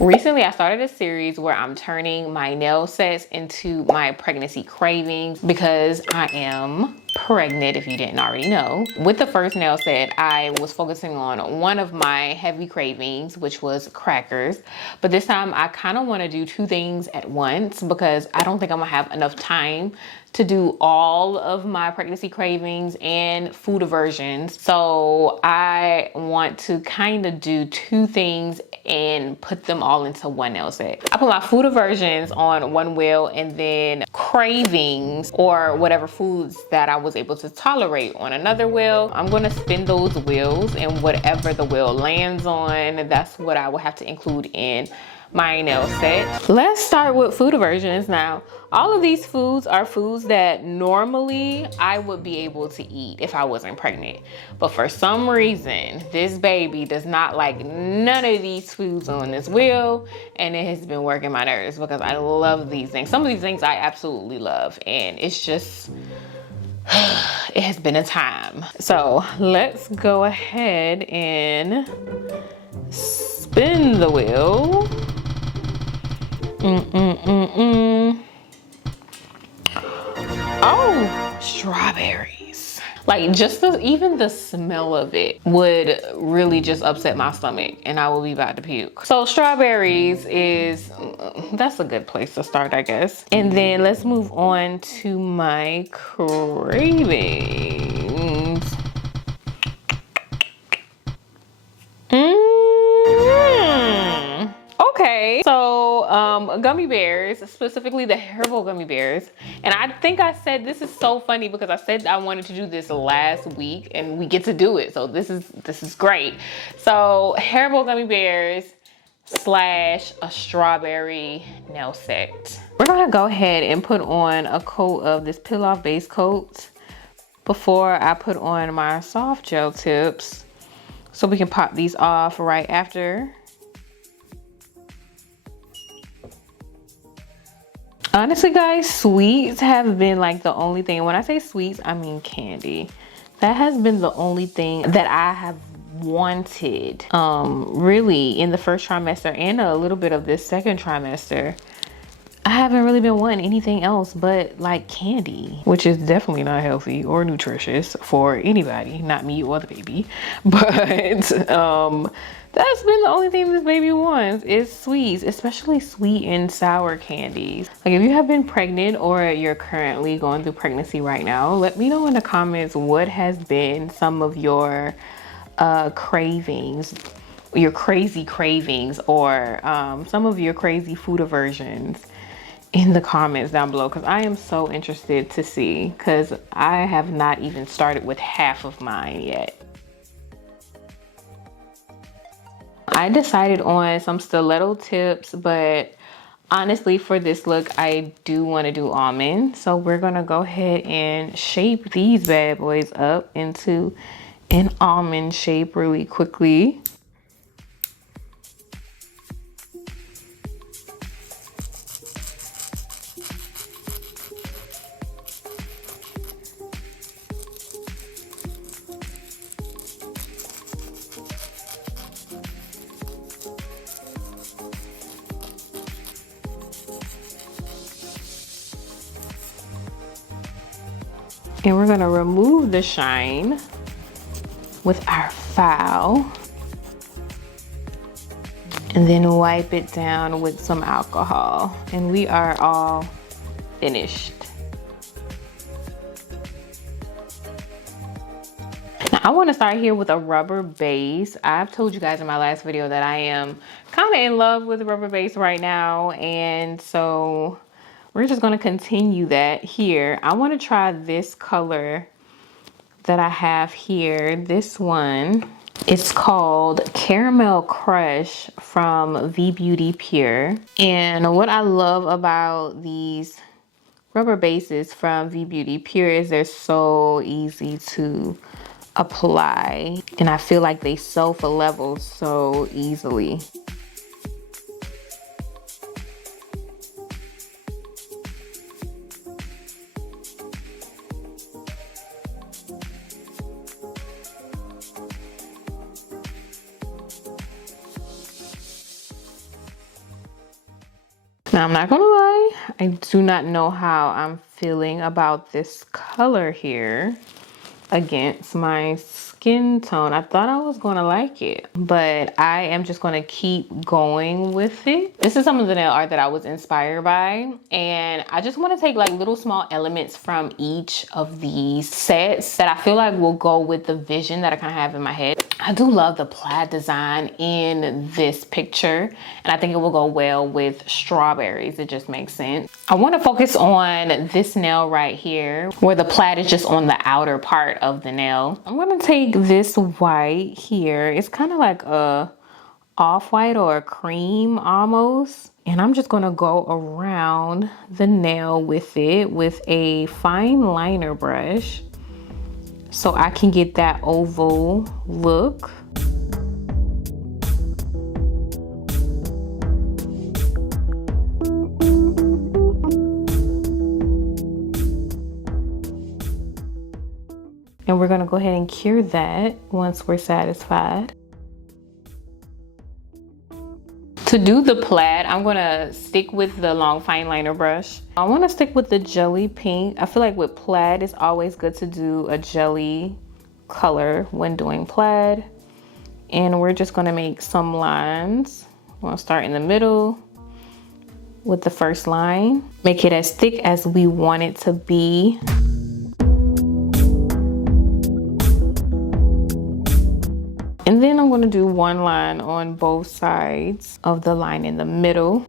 Recently, I started a series where I'm turning my nail sets into my pregnancy cravings because I am pregnant, if you didn't already know. With the first nail set, I was focusing on one of my heavy cravings, which was crackers. But this time, I kind of want to do two things at once because I don't think I'm gonna have enough time to do all of my pregnancy cravings and food aversions. So I want to kind of do two things and put them all into one nail set. I put my food aversions on one wheel and then cravings or whatever foods that I was able to tolerate on another wheel. I'm gonna spin those wheels, and whatever the wheel lands on, that's what I will have to include in my nail set. Let's start with food aversions. Now, all of these foods are foods that normally I would be able to eat if I wasn't pregnant. But for some reason, this baby does not like none of these foods on this wheel, and it has been working my nerves because I love these things. Some of these things I absolutely love, and it's just, it has been a time. So let's go ahead and spin the wheel. Oh, strawberries. Like just even the smell of it would really just upset my stomach and I will be about to puke. So strawberries that's a good place to start, I guess. And then let's move on to my cravings. Okay, so gummy bears, specifically the Haribo gummy bears. And I think I said, this is so funny because I said I wanted to do this last week and we get to do it. So this is great. So Haribo gummy bears / a strawberry nail set. We're gonna go ahead and put on a coat of this peel off base coat before I put on my soft gel tips, so we can pop these off right after. Honestly, guys, sweets have been like the only thing. When I say sweets, I mean candy. That has been the only thing that I have wanted, really, in the first trimester and a little bit of this second trimester. I haven't really been wanting anything else but like candy, which is definitely not healthy or nutritious for anybody, not me or the baby. But that's been the only thing this baby wants is sweets, especially sweet and sour candies. Like if you have been pregnant or you're currently going through pregnancy right now, let me know in the comments what has been some of your cravings, your crazy cravings, or some of your crazy food aversions in the comments down below, because I am so interested to see, because I have not even started with half of mine yet. I decided on some stiletto tips, but honestly for this look I do want to do almond, so we're gonna go ahead and shape these bad boys up into an almond shape really quickly. And we're gonna remove the shine with our file and then wipe it down with some alcohol. And we are all finished. Now I wanna start here with a rubber base. I've told you guys in my last video that I am kind of in love with rubber base right now. And so we're just gonna continue that here. I wanna try this color that I have here. This one, it's called Caramel Crush from V Beauty Pure. And what I love about these rubber bases from V Beauty Pure is they're so easy to apply. And I feel like they self-level so easily. Now, I'm not gonna lie, I do not know how I'm feeling about this color here against my skin tone. I thought I was gonna like it, but I am just gonna keep going with it. This is some of the nail art that I was inspired by, and I just want to take like little small elements from each of these sets that I feel like will go with the vision that I kind of have in my head. I do love the plaid design in this picture, and I think it will go well with strawberries. It just makes sense. I want to focus on this nail right here where the plaid is just on the outer part of the nail. I'm going to take this white here. It's kind of like a off-white or a cream almost. And I'm just going to go around the nail with it with a fine liner brush, so I can get that oval look. And we're gonna go ahead and cure that once we're satisfied. To do the plaid, I'm gonna stick with the long fine liner brush. I wanna stick with the jelly pink. I feel like with plaid, it's always good to do a jelly color when doing plaid. And we're just gonna make some lines. We'll start in the middle with the first line. Make it as thick as we want it to be. And then I'm gonna do one line on both sides of the line in the middle.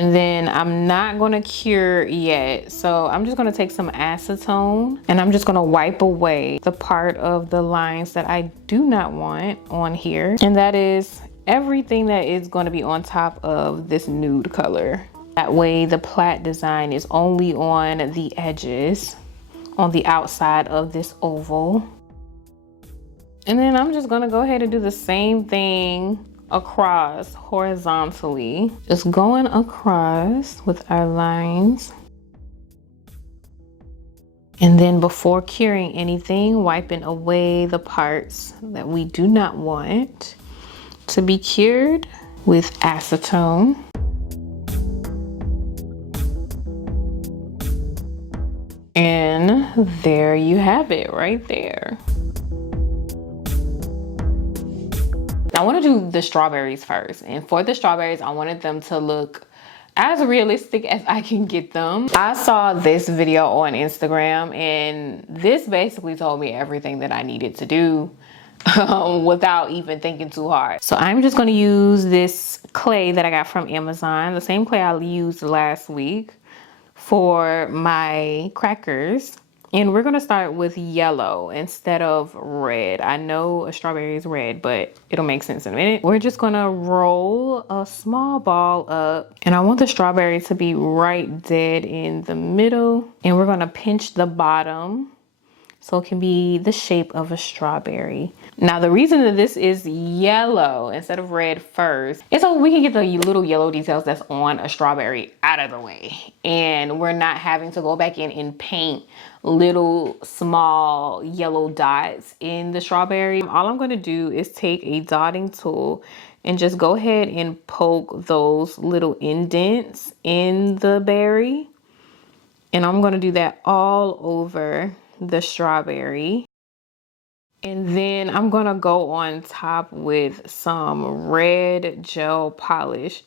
And then I'm not gonna cure yet. So I'm just gonna take some acetone and I'm just gonna wipe away the part of the lines that I do not want on here. And that is everything that is gonna be on top of this nude color. That way the plaid design is only on the edges, on the outside of this oval. And then I'm just gonna go ahead and do the same thing across horizontally. Just going across with our lines. And then before curing anything, wiping away the parts that we do not want to be cured with acetone. And there you have it right there. I want to do the strawberries first, and for the strawberries I wanted them to look as realistic as I can get them. I saw this video on Instagram and this basically told me everything that I needed to do without even thinking too hard. So I'm just going to use this clay that I got from Amazon, the same clay I used last week for my crackers. And we're gonna start with yellow instead of red. I know a strawberry is red, but it'll make sense in a minute. We're just gonna roll a small ball up, and I want the strawberry to be right dead in the middle. And we're gonna pinch the bottom so it can be the shape of a strawberry. Now the reason that this is yellow instead of red first is so we can get the little yellow details that's on a strawberry out of the way. And we're not having to go back in and paint little small yellow dots in the strawberry. All I'm gonna do is take a dotting tool and just go ahead and poke those little indents in the berry. And I'm gonna do that all over the strawberry. And then I'm gonna go on top with some red gel polish,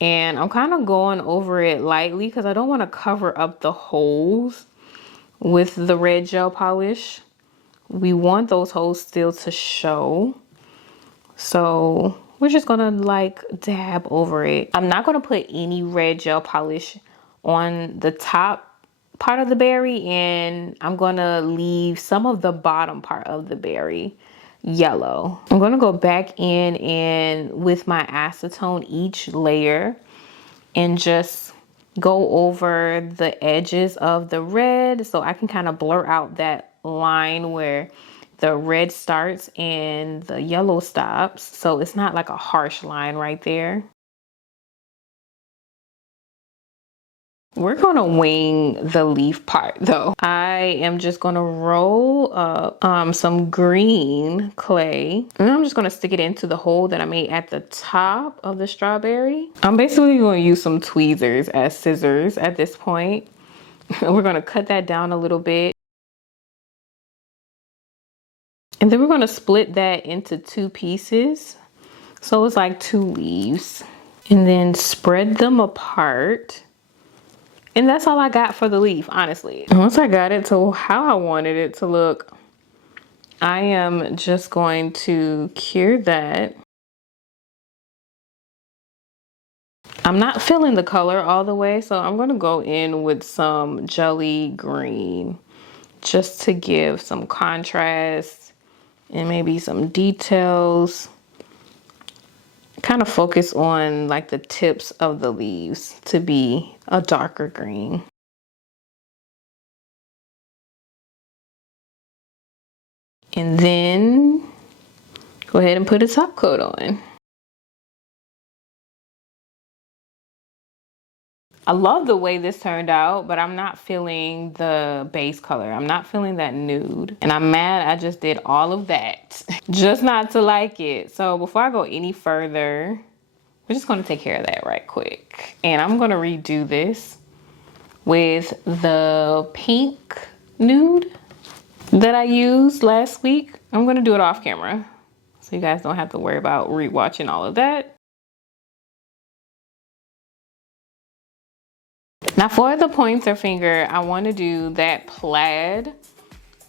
and I'm kind of going over it lightly because I don't want to cover up the holes with the red gel polish. We want those holes still to show, so we're just gonna like dab over it. I'm not gonna put any red gel polish on the top part of the berry, and I'm gonna leave some of the bottom part of the berry yellow. I'm gonna go back in and with my acetone each layer and just go over the edges of the red so I can kind of blur out that line where the red starts and the yellow stops, so it's not like a harsh line right there. We're gonna wing the leaf part though. I am just gonna roll up some green clay, and I'm just gonna stick it into the hole that I made at the top of the strawberry. I'm basically gonna use some tweezers as scissors at this point. We're gonna cut that down a little bit. And then we're gonna split that into 2 pieces. So it's like 2 leaves. And then spread them apart. And that's all I got for the leaf, honestly. And once I got it to how I wanted it to look, I am just going to cure that. I'm not feeling the color all the way, so I'm gonna go in with some jelly green just to give some contrast and maybe some details. Kind of focus on like the tips of the leaves to be a darker green. And then go ahead and put a top coat on. I love the way this turned out, but I'm not feeling the base color. I'm not feeling that nude. And I'm mad I just did all of that just not to like it. So before I go any further, we're just gonna take care of that right quick. And I'm gonna redo this with the pink nude that I used last week. I'm gonna do it off camera so you guys don't have to worry about rewatching all of that. Now for the pointer finger, I want to do that plaid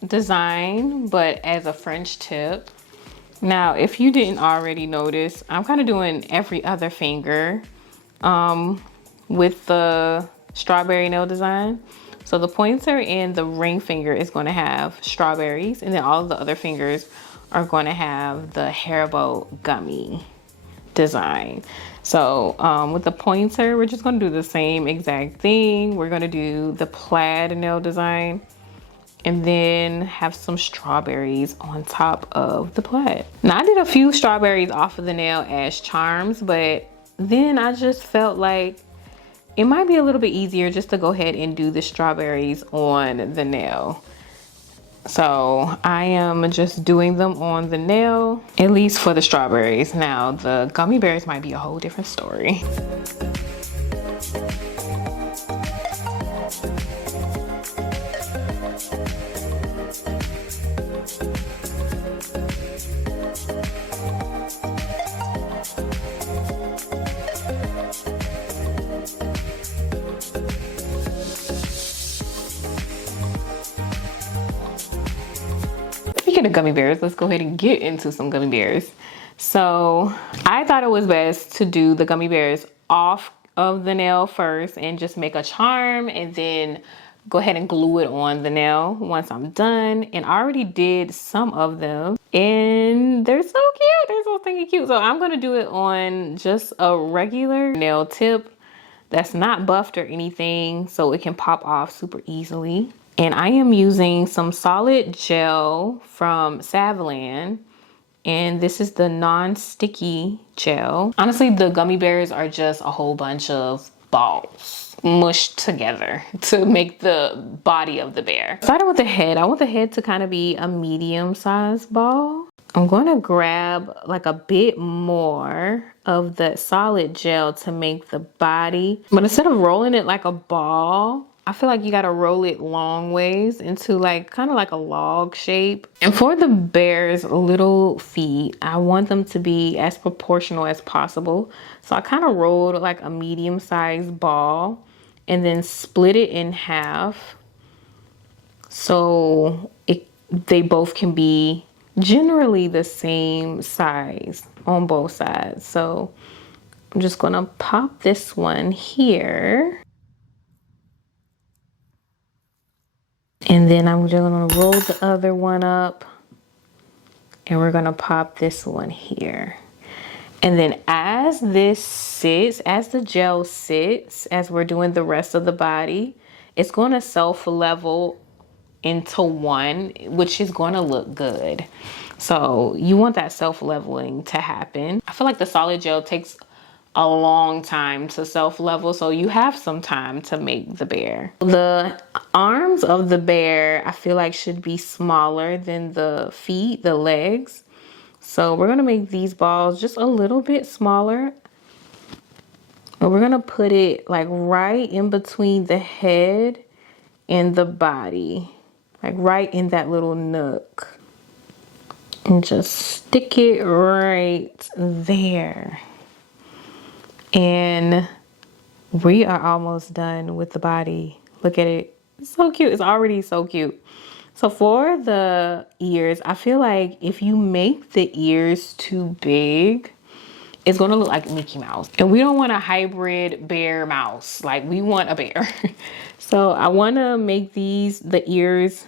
design, but as a French tip. Now, if you didn't already notice, I'm kind of doing every other finger with the strawberry nail design. So the pointer and the ring finger is going to have strawberries, and then all of the other fingers are going to have the Haribo gummy design. So with the pointer, we're just going to do the same exact thing. We're going to do the plaid nail design and then have some strawberries on top of the plaid. Now I did a few strawberries off of the nail as charms, but then I just felt like it might be a little bit easier just to go ahead and do the strawberries on the nail. So I am just doing them on the nail, at least for the strawberries. Now the gummy bears might be a whole different story. Speaking of gummy bears, let's go ahead and get into some gummy bears. So I thought it was best to do the gummy bears off of the nail first and just make a charm and then go ahead and glue it on the nail once I'm done. And I already did some of them and they're so cute. They're so stinky cute. So I'm gonna do it on just a regular nail tip that's not buffed or anything, so it can pop off super easily. And I am using some solid gel from Savlan, and this is the non-sticky gel. Honestly, the gummy bears are just a whole bunch of balls mushed together to make the body of the bear. Starting with the head, I want the head to kind of be a medium-sized ball. I'm going to grab like a bit more of the solid gel to make the body, but instead of rolling it like a ball, I feel like you got to roll it long ways into like kind of like a log shape. And for the bear's little feet, I want them to be as proportional as possible. So I kind of rolled like a medium-sized ball and then split it in half so they both can be generally the same size on both sides. So I'm just gonna pop this one here. And then I'm just gonna roll the other one up and we're gonna pop this one here. And then as this sits, as the gel sits, as we're doing the rest of the body, it's gonna self-level into one, which is gonna look good. So you want that self-leveling to happen. I feel like the solid gel takes a long time to self-level, so you have some time to make the bear. The arms of the bear, I feel like, should be smaller than the feet, the legs. So we're gonna make these balls just a little bit smaller. And we're gonna put it like right in between the head and the body, like right in that little nook. And just stick it right there. And we are almost done with the body. Look at it. It's so cute. It's already so cute. So for the ears, I feel like if you make the ears too big, it's gonna look like Mickey Mouse. And we don't want a hybrid bear mouse. Like, we want a bear. So I wanna make the ears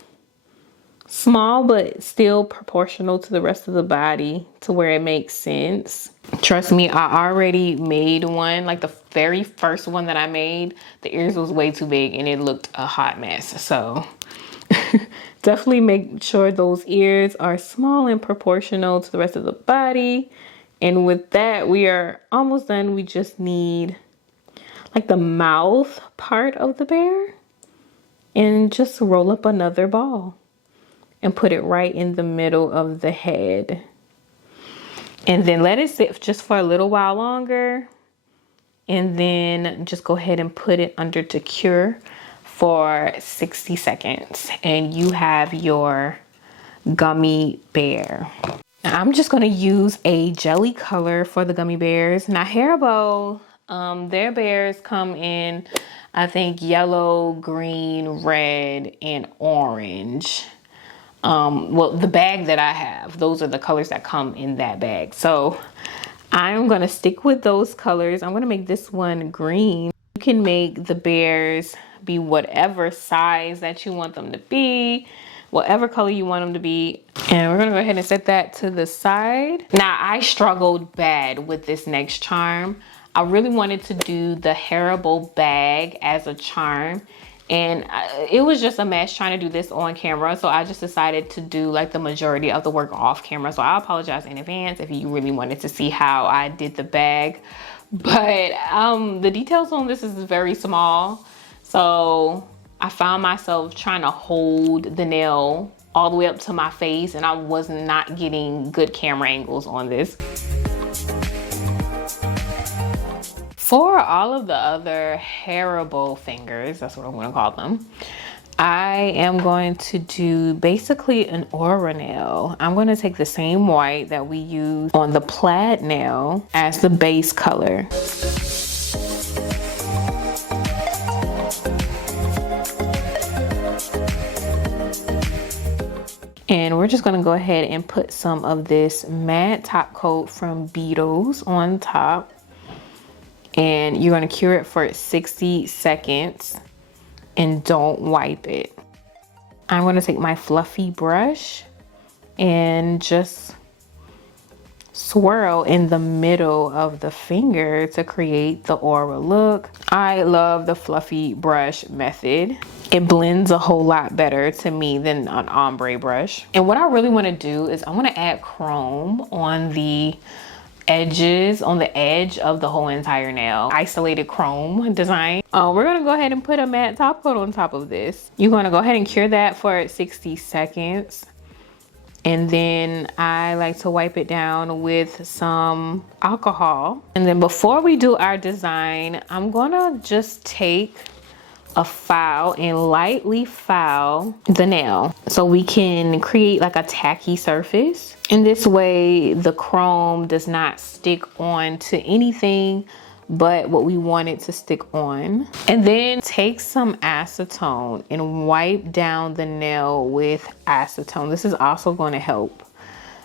small, but still proportional to the rest of the body to where it makes sense. Trust me, I already made one. Like, the very first one that I made, the ears was way too big and it looked a hot mess. So definitely make sure those ears are small and proportional to the rest of the body. And with that, we are almost done. We just need like the mouth part of the bear, and just roll up another ball and put it right in the middle of the head. And then let it sit just for a little while longer. And then just go ahead and put it under to cure for 60 seconds. And you have your gummy bear. Now, I'm just gonna use a jelly color for the gummy bears. Now, Haribo, their bears come in, I think, yellow, green, red, and orange. Well, the bag that I have, those are the colors that come in that bag. So I'm gonna stick with those colors. I'm gonna make this one green. You can make the bears be whatever size that you want them to be, whatever color you want them to be. And we're gonna go ahead and set that to the side. Now, I struggled bad with this next charm. I really wanted to do the Haribo bag as a charm, and it was just a mess trying to do this on camera. So I just decided to do like the majority of the work off camera. So I apologize in advance if you really wanted to see how I did the bag. But the details on this is very small. So I found myself trying to hold the nail all the way up to my face, and I was not getting good camera angles on this. For all of the other Haribo fingers, that's what I'm gonna call them, I am going to do basically an aura nail. I'm gonna take the same white that we use on the plaid nail as the base color. And we're just gonna go ahead and put some of this matte top coat from Beetles on top. And you're gonna cure it for 60 seconds and don't wipe it. I'm gonna take my fluffy brush and just swirl in the middle of the finger to create the aura look. I love the fluffy brush method. It blends a whole lot better to me than an ombre brush. And what I really wanna do is I wanna add chrome on the edges, on the edge of the whole entire nail. Isolated chrome design. We're gonna go ahead and put a matte top coat on top of this. You're gonna go ahead and cure that for 60 seconds. And then I like to wipe it down with some alcohol. And then before we do our design, I'm gonna just take a file and lightly file the nail so we can create like a tacky surface. And this way the chrome does not stick on to anything but what we want it to stick on. And then take some acetone and wipe down the nail with acetone. This is also going to help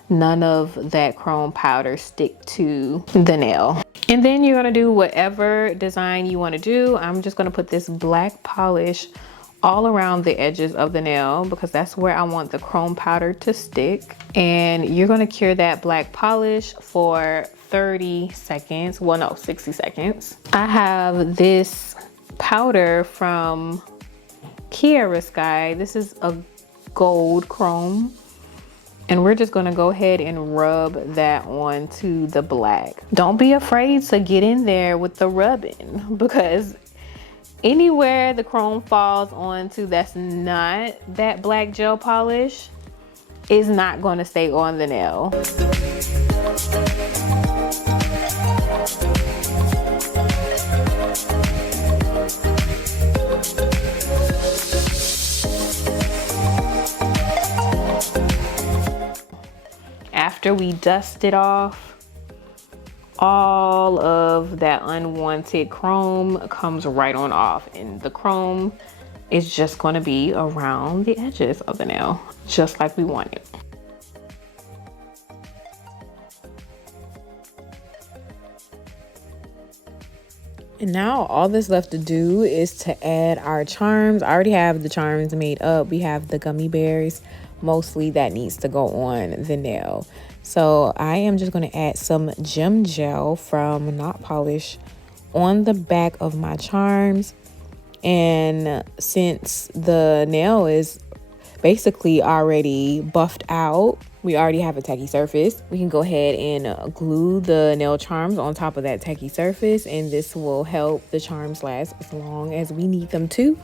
none of that chrome powder stick to the nail. And then you're gonna do whatever design you wanna do. I'm just gonna put this black polish all around the edges of the nail because that's where I want the chrome powder to stick. And you're gonna cure that black polish for 30 seconds. Well, no, 60 seconds. I have this powder from Kiara Sky. This is a gold chrome. And we're just gonna go ahead and rub that onto the black. Don't be afraid to get in there with the rubbing, because anywhere the chrome falls onto that's not that black gel polish is not gonna stay on the nail. After we dust it off, all of that unwanted chrome comes right on off, and the chrome is just going to be around the edges of the nail, just like we want it. And now all that's left to do is to add our charms. I already have the charms made up. We have the gummy bears. Mostly that needs to go on the nail. So I am just going to add some gem gel from Not Polish on the back of my charms. And since the nail is basically already buffed out, we already have a tacky surface, we can go ahead and glue the nail charms on top of that tacky surface, and this will help the charms last as long as we need them to.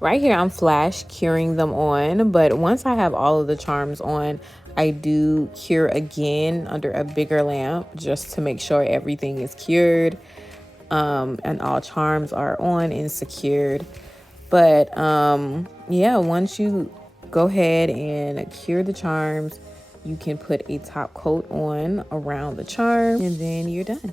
Right here I'm flash curing them on, but once I have all of the charms on, I do cure again under a bigger lamp just to make sure everything is cured and all charms are on and secured. But yeah, once you go ahead and cure the charms, you can put a top coat on around the charm, and then you're done.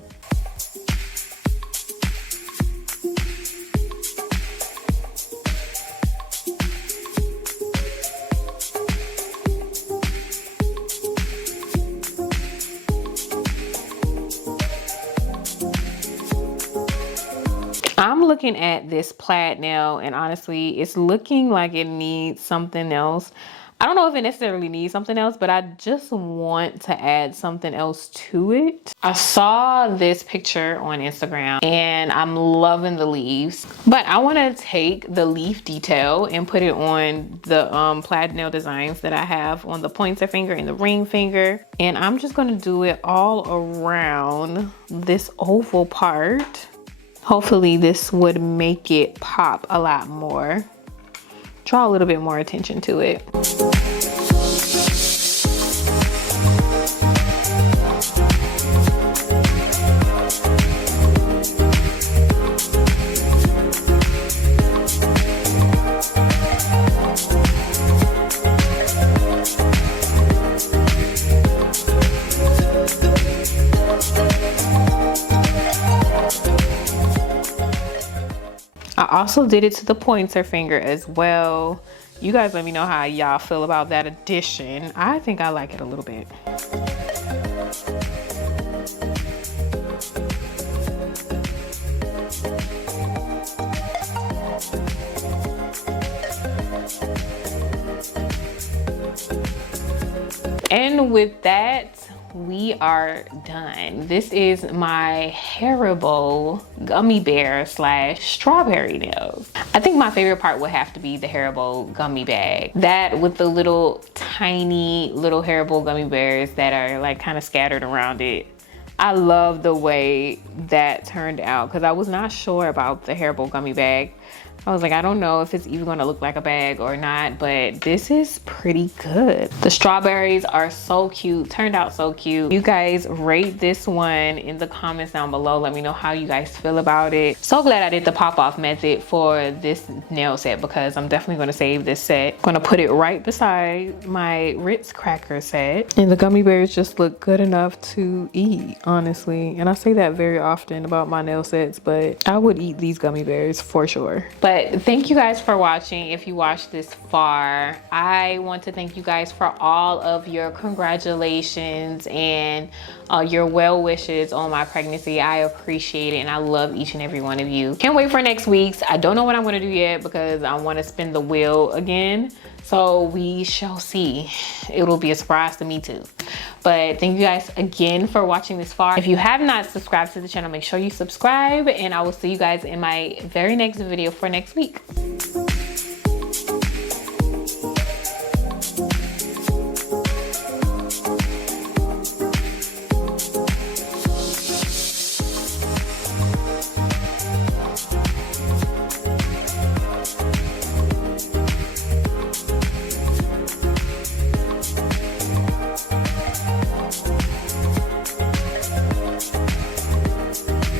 I'm looking at this plaid nail, and honestly, it's looking like it needs something else. I don't know if it necessarily needs something else, but I just want to add something else to it. I saw this picture on Instagram and I'm loving the leaves, but I want to take the leaf detail and put it on the plaid nail designs that I have on the pointer finger and the ring finger. And I'm just going to do it all around this oval part. Hopefully this would make it pop a lot more. Draw a little bit more attention to it. I also did it to the pointer finger as well. You guys let me know how y'all feel about that addition. I think I like it a little bit. And with that, we are done. This is my Haribo gummy bear slash strawberry nails. I think my favorite part would have to be the Haribo gummy bag. That with the little tiny little Haribo gummy bears that are like kind of scattered around it. I love the way that turned out because I was not sure about the Haribo gummy bag. I was like, I don't know if it's even gonna look like a bag or not, but this is pretty good. The strawberries are so cute, turned out so cute. You guys rate this one in the comments down below. Let me know how you guys feel about it. So glad I did the pop-off method for this nail set because I'm definitely gonna save this set. I'm gonna put it right beside my Ritz cracker set. And the gummy bears just look good enough to eat, honestly. And I say that very often about my nail sets, but I would eat these gummy bears for sure. But thank you guys for watching. If you watched this far, I want to thank you guys for all of your congratulations and your well wishes on my pregnancy. I appreciate it and I love each and every one of you. Can't wait for next week's. I don't know what I'm gonna do yet because I want to spin the wheel again. So we shall see. It'll be a surprise to me too. But thank you guys again for watching this far. If you have not subscribed to the channel, make sure you subscribe and I will see you guys in my very next video for next week.